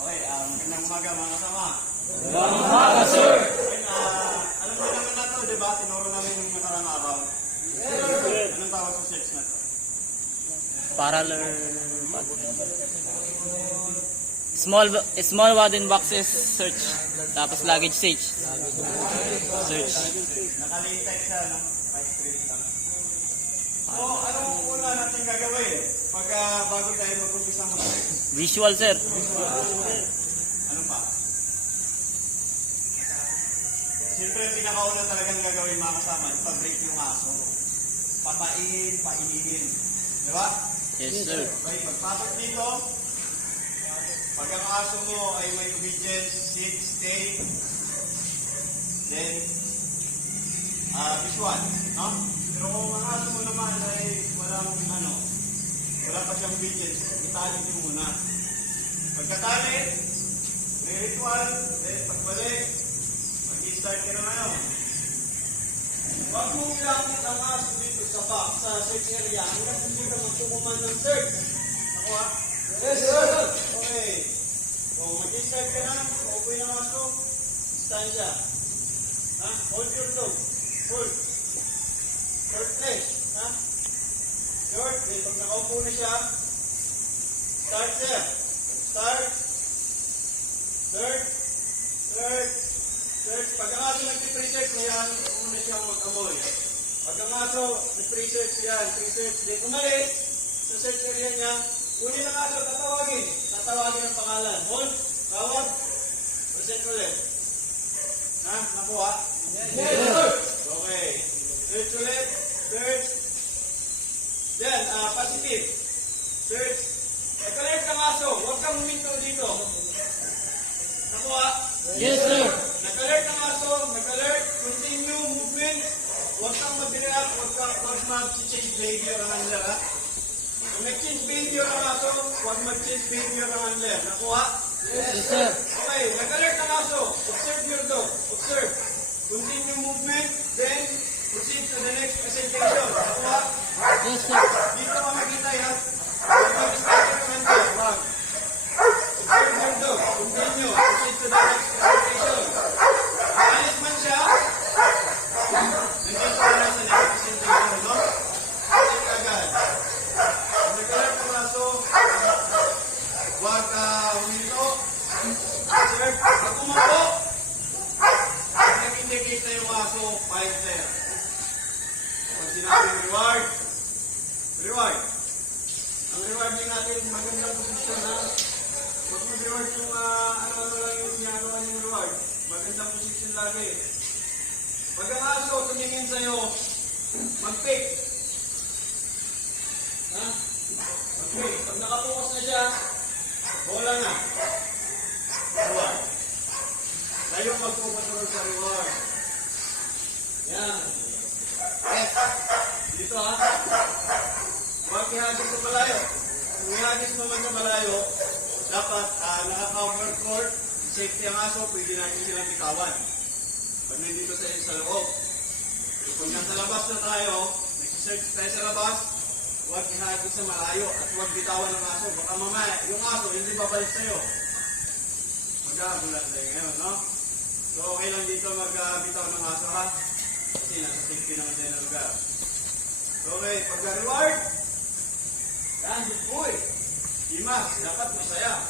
Okay, magandang umaga mga kasama. Magandang umaga, sir! Okay, alam niyo naman na ito, di ba? Tinuro namin yung nakarang araw. Anong tawag sa sex na ito? Parallel small wooden boxes search, tapos luggage search. Nakaliitay siya, no? Right straight lang. So, anong una natin gagawin pagka bago tayo mag-umpisa mo sex? Visual, sir. Ano pa? Siyempre, pinakauna talagang gagawin mga kasama, ipag-break yung aso. Painihin. Di ba? Yes, sir. Okay, pagpasok dito, pag ang aso mo ay may obedience, sit, stay, then, visual, no? Pero kung ang aso mo naman ay wala pa siyang obedience, itali niyo muna. Pagkatali, may ritual, then pagbalik, mag-i-start ka na ngayon. Huwag mong ilapit ang aso dito sa search area hanggang hindi ka magtukuman ng search. Ako ha? Yes, sir! Okay. Kung mag-i-start ka na, paupoy ng aso, stand siya. Ha? Hold your dog. Hold. Short leg. Ha? Short. Then pag nakaupo na siya, start siya. Start. Third. Pag ang aso nag-pre-search na yan, muna siyang mag-amoy. Pag ang aso nag-pre-search yan, then umalis sa search area niya, kunin ang aso, tatawagin ang pangalan. Hold, tawag, present ulit. Ha? Nakuha? Yes, sir! Okay. Search ulit, search. Yan, positive. Search. Nag-alert ang aso, huwag kang huminto dito. Nakuha? Yes, sir. Nag-alert ang aso, continue movement. Huwag kang mag-react, huwag mag-change behavior ang handler, ha? Kung nag-change behavior ang aso, huwag mag-change behavior ang handler. Nakuha? Yes, sir. Okay, nag-alert ang aso. Observe your dog. Observe. Continue movement, then proceed to the next presentation. Nakuha? Yes, sir. Dito ka makita yan. Huwag mag-start ang handler. Huwag. Observe your dog. Continue. Proceed to the next presentation. Alis man siya. Nandito ka na sa next presentation, no? Proceed agad. Kung nag-alert ang aso, huwag huminto. Observe. Pag umapo, pag nag-indicate na yung aso, 5 there. Pag sinabing reward. Ang reward din natin, magandang posisyon na. Huwag mag-reward yung ano-ano lang yung ginagawa yung reward. Magandang posisyon lagi. Pag ang aso tumingin sa'yo, mag-pick. Ha? Mag-pick. Pag nakapokus na siya, bola na. Reward. Tayo magpupatrol sa reward. Yan. Yes. Dito ha. Huwag ihagis sa malayo. Kung ihagis mo man sa malayo, dapat naka-cover court, safety ang aso, pwede natin silang bitawan. Pag nandito sa loob. Kung nasa labas na tayo, nag-search tayo sa labas, huwag ihagis sa malayo at huwag bitawan ng aso. Baka mamaya, yung aso hindi babalik sa'yo. Mag-aagulat tayo ngayon, no? So okay lang dito mag-bitaw ng aso ha? Kasi nasa safety naman tayo na lugar. Okay, pagka-reward, yan, good boy. Dimas, dapat masaya.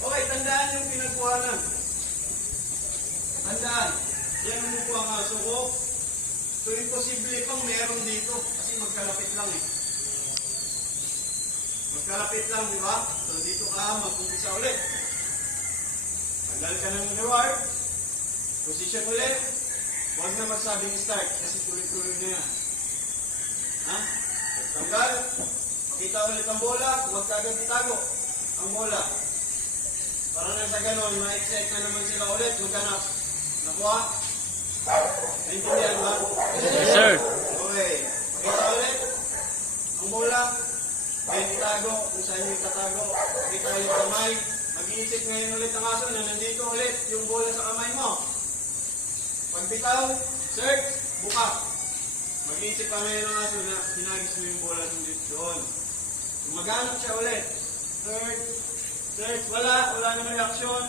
Okay, tandaan yung pinagkuhanan. Tandaan, yan ang mupo ang aso ko. So, imposible pang meron dito kasi magkalapit lang eh. Magkalapit lang, di ba? So, dito ka, mag-umpisa ulit. Tanggal ka ng reward. Position ulit. Huwag na magsabing start kasi tuloy-tuloy na yan. Ha? Tanggal. Pakita ulit ang bola. Huwag kagad itago ang bola. Para na sa ganon, ma-excite na naman sila ulit. Maghanap. Nakuha? Naintindihan ba? Yes, sir. Okay. Pakita ulit ang bola. Then itago. Kung saan yung tatago. Pakita ulit kamay. Mag-iisip ngayon ulit ang aso na nandito ulit yung bola sa kamay mo. Pag bitaw, search, buka. Mag-iisip ka ngayon ang aso na hinagis mo yung bola doon. Maghanap siya ulit. Third, Search, wala nang reaction.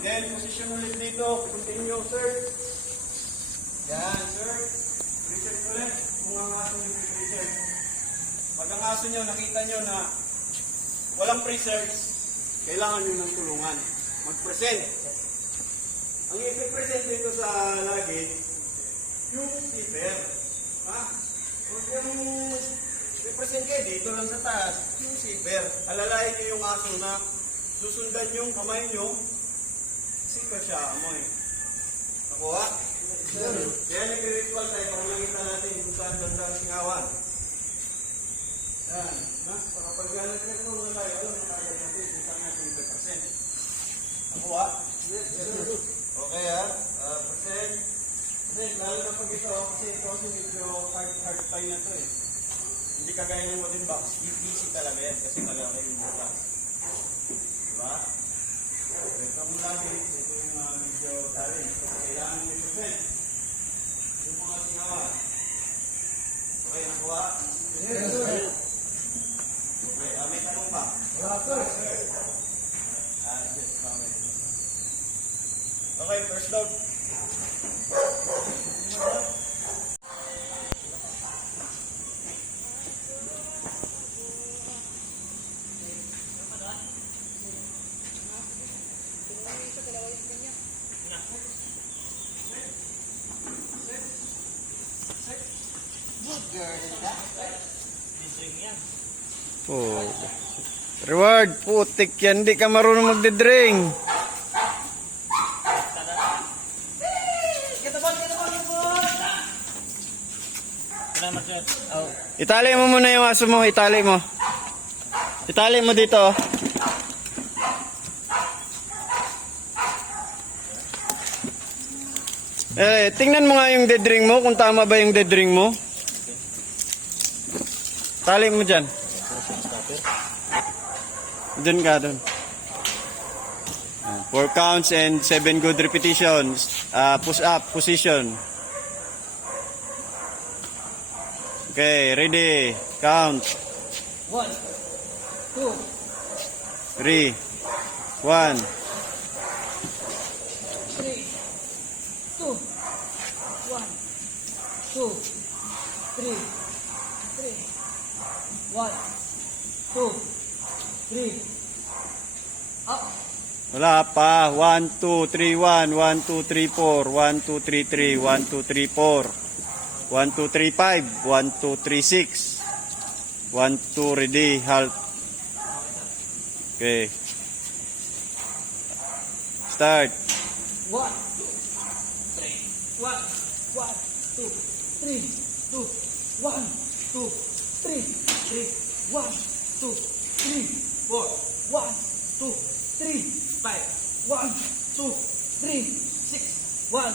Then, position ulit dito. Continue, search. Yan, search. Research ulit. Kung ang aso nyo, research. Pag ang aso nyo, nakita nyo na walang pre-search, kailangan nyo ng tulungan. Mag-present. Ang i-present dito sa luggage, yung zipper. Ha? Huwag yung i-present kayo dito lang sa taas, yung zipper. Alalayan nyo yung aso na susundan yung kamay nyo, zipper siya, amoy. Nakuha? Kaya nag-ritual tayo para makita natin kung saan banda ang singawan. Yan. Para pag nag-ritual na tayo, alam na kagad natin kung saan natin i-present. Nakuha? Okay ha? Present. Present, lalo na pag ito, kasi ito kasi medyo hard tie na to eh. Hindi kagaya ng wooden box. Easy talaga yan kasi malaki yung bukas. Diba? Ito mo lagi, ito yung medyo challenge. Kailangan mo i-present. Yung mga singawa. Okay, nakuha? Yes, sir. Okay, may tanong pa? Wala, sir. Yes, comment. Okay, first down. Oh. Reward, putik yan. Di ka marunong magdidring. Salamat, sir. Oh. Itali mo muna yung aso mo. Itali mo. Itali mo dito. Tingnan mo nga yung dead ring mo. Kung tama ba yung dead ring mo. Tali mo dyan. Dun ka, dun. 4 counts and 7 good repetitions. Push up, position. Okay, ready. Count. 1, 2, 3, 1. 3, 2, 1, 2, 3, 1, 2, 3, up. Wala pa. 1, 2, 3, 1. 1, 2, 3, 4. 1, 2, 3, 3. 1, 2, 3, 4. 1, 2, 3, 5. 1, 2, 3, 6. 1, 2, ready. Halt. Okay. Start. 1, 2, 3, 1, 2, 3, 2, 1, 2, 3, 3, 1, 2, 3, 4, 1, 2, 3, 5, 1, 2, 3, 6, 1,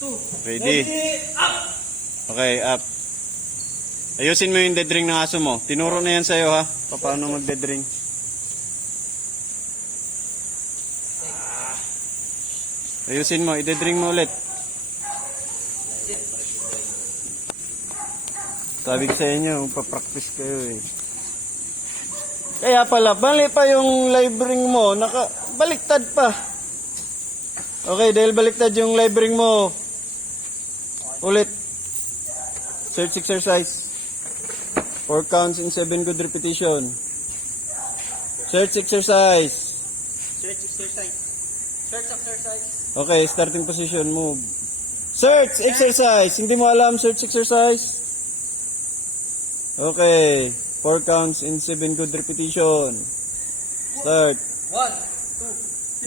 2, Ready. up! Okay, up. Ayusin mo yung dead ring ng aso mo. Tinuro na yan sa'yo ha. Paano mag dead ring. Ayusin mo. I-dead ring mo ulit. Sabi ko sa inyo, papractice kayo eh. Kaya pala, bali pa yung live ring mo. Baliktad pa. Okay, dahil baliktad yung live ring mo. Ulit. Search exercise. 4 counts in 7 good repetition. Search exercise. Search exercise. Search exercise. Okay, starting position, move. Search exercise. Hindi mo alam search exercise? Okay. 4 counts in 7 good repetition. Start. 1, 2,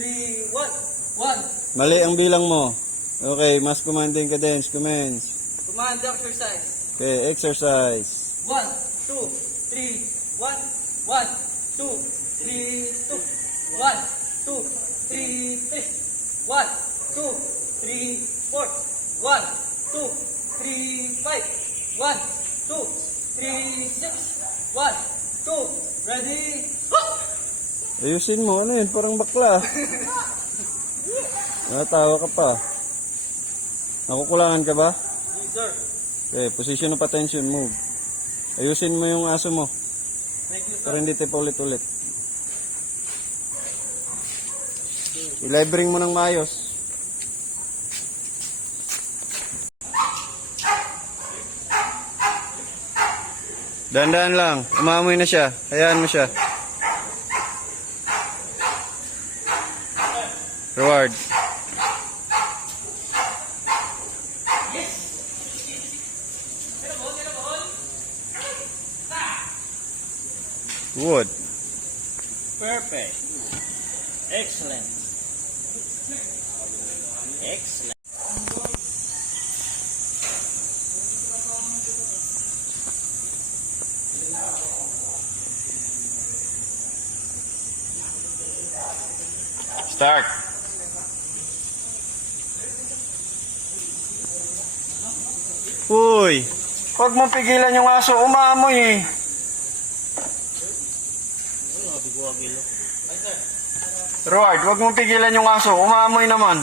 3, 1, 1. Mali ang bilang mo. Okay, mass commanding cadence. Commence. Command exercise. Okay, exercise. 1, 2, 3, 1, 1, 2, 3, 2, 1, 2, 3, 3, 1, 2, 3, 4, 1, 2, 3, 5, 1, 2, 3, 6, 1, 2, ready, go! Ayusin mo. Ano yun? Parang bakla. Natawa ka pa. Nakukulangan ka ba? Yes, sir. Okay, position of attention, move. Ayusin mo yung aso mo. Thank you, sir. Para hindi tayo paulit-ulit. I-live ring mo ng maayos. Dahan-dahan lang. Umamoy na siya. Hayaan mo siya. Reward. Good. Perfect. Excellent. Excellent. Start. Uy, huwag mo pigilan yung aso. Umaamoy eh. Reward, huwag mo pigilan yung aso. Umaamoy naman.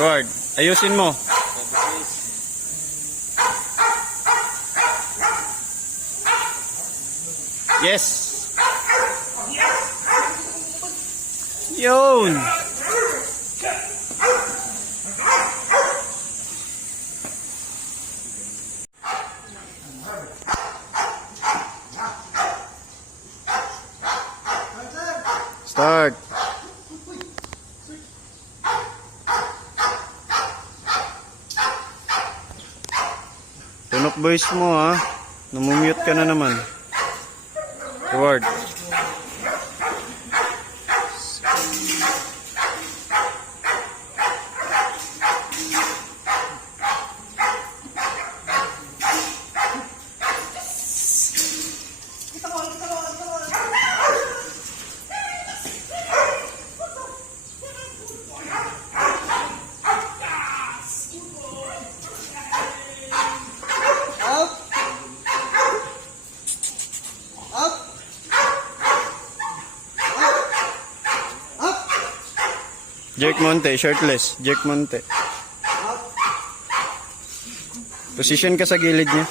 Reward, ayusin mo. Yes. Yun. Start. Tunok voice mo ha. Namumute ka na naman. Reward. Jake Monte, shirtless. Jake Monte. Position ka sa gilid niya.